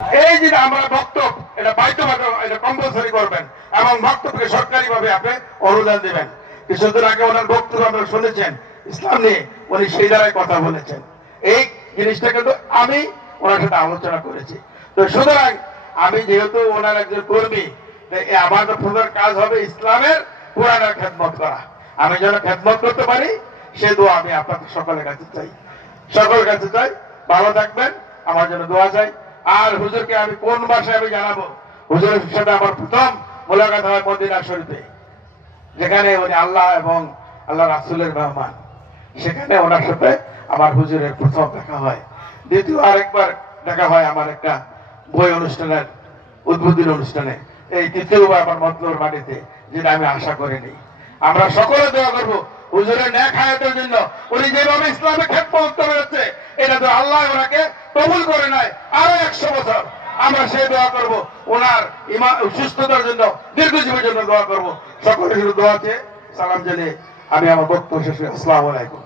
এই যে আমরা বক্তব্য এটা বাধ্যবাধক এটা কম্পালসরি করবেন এবং বক্তব্যকে সরকারিভাবে আপনি অনুদান দিবেন। কিছুদিন আগে ওনার বক্তব্য আপনারা শুনেছেন, ইসলাম নিয়ে উনি সেই দ্বারাই কথা বলেছেন। এই জিনিসটা কিন্তু আমি ওনার সাথে আলোচনা করেছি। তো সুতরাং আমি যেহেতু ওনার একজন কর্মী, আমার প্রধান কাজ হবে ইসলামের কোরআনের খেদমত করা। আমি যেন খেদমত করতে পারি সে দোয়া আমি আপনাদের সকলের কাছে চাই, সকলের কাছে চাই। ভালো থাকবেন, আমার জন্য দোয়া চাই। আর হুজুরকে আমি কোন ভাষায় আমি জানাবো, হুজুরের সাথে আমার প্রথম মোলাকাত হয় মদিনা শরীফে, যেখানে উনি আল্লাহ এবং আল্লাহ রাসূলের মেহমান। সেখানে ওনার সাথে আমার হুজুরের প্রথম দেখা হয়। দ্বিতীয় আরেকবার দেখা হয় আমার একটা বই অনুষ্ঠানের উদ্বোধনী অনুষ্ঠানে। এই তৃতীয়বার আমার মতলুর বাড়িতে, যেটা আমি আশা করিনি। আমরা সকলে দোয়া করবো হুজুরের ন্যাক হায়াতের জন্য। উনি যেভাবে ইসলামে খেদমত করে যাচ্ছে, এটা তো আল্লাহ ওনাকে কবুল করে নাই। আরো 100 বছর আমরা সেই দোয়া করবো, ওনার সুস্থতার জন্য, দীর্ঘজীবীর জন্য দোয়া করবো। সকলের দোয়া চেয়ে সালাম জানিয়ে আমি আমার বক্তব্য শেষ করি। আসসালামু আলাইকুম।